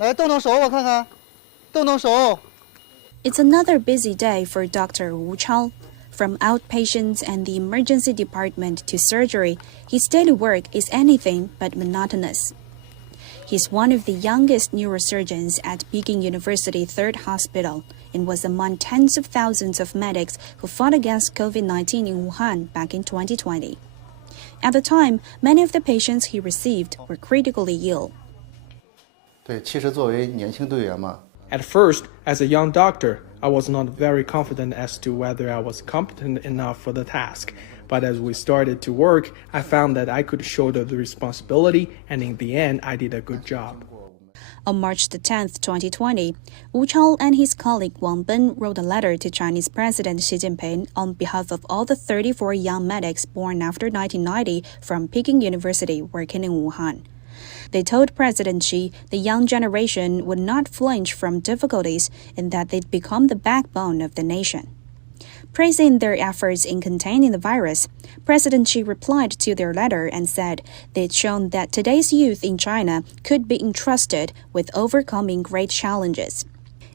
It's another busy day for Doctor Wu Chao. From outpatients and the emergency department to surgery, his daily work is anything but monotonous. He's one of the youngest neurosurgeons at Peking University Third Hospital and was among tens of thousands of medics who fought against COVID-19 in Wuhan back in 2020. At the time, many of the patients he received were critically ill. At first, as a young doctor, I was not very confident as to whether I was competent enough for the task. But as we started to work, I found that I could shoulder the responsibility, and in the end, I did a good job. On March 10, 2020, Wu Chao and his colleague Wang Ben wrote a letter to Chinese President Xi Jinping on behalf of all the 34 young medics born after 1990 from Peking University working in Wuhan. They told President Xi the young generation would not flinch from difficulties and that they'd become the backbone of the nation. Praising their efforts in containing the virus, President Xi replied to their letter and said they'd shown that today's youth in China could be entrusted with overcoming great challenges.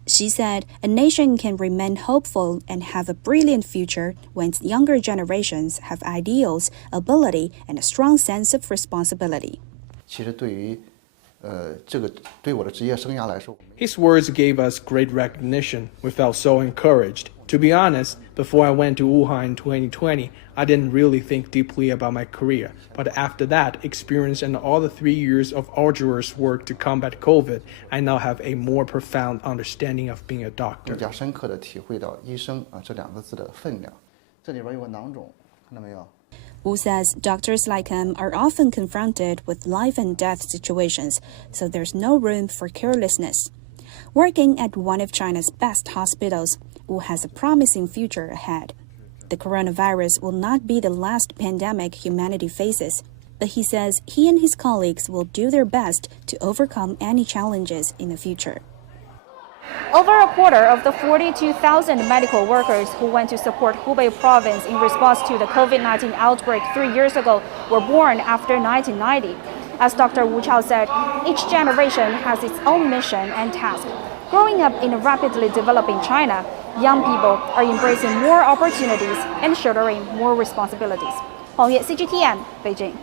Xi said a nation can remain hopeful and have a brilliant future when younger generations have ideals, ability, and a strong sense of responsibility. His words gave us great recognition. We felt so encouraged. To be honest, before I went to Wuhan in 2020, I didn't really think deeply about my career. But after that experience and all the 3 years of arduous work to combat COVID, I now have a more profound understanding of being a doctor. Wu says doctors like him are often confronted with life and death situations, so there's no room for carelessness. Working at one of China's best hospitals, Wu has a promising future ahead. The coronavirus will not be the last pandemic humanity faces, but he says he and his colleagues will do their best to overcome any challenges in the future. Over a quarter of the 42,000 medical workers who went to support Hubei province in response to the COVID-19 outbreak 3 years ago were born after 1990. As Dr. Wu Chao said, each generation has its own mission and task. Growing up in a rapidly developing China, young people are embracing more opportunities and shouldering more responsibilities. Huang Yue, CGTN, Beijing.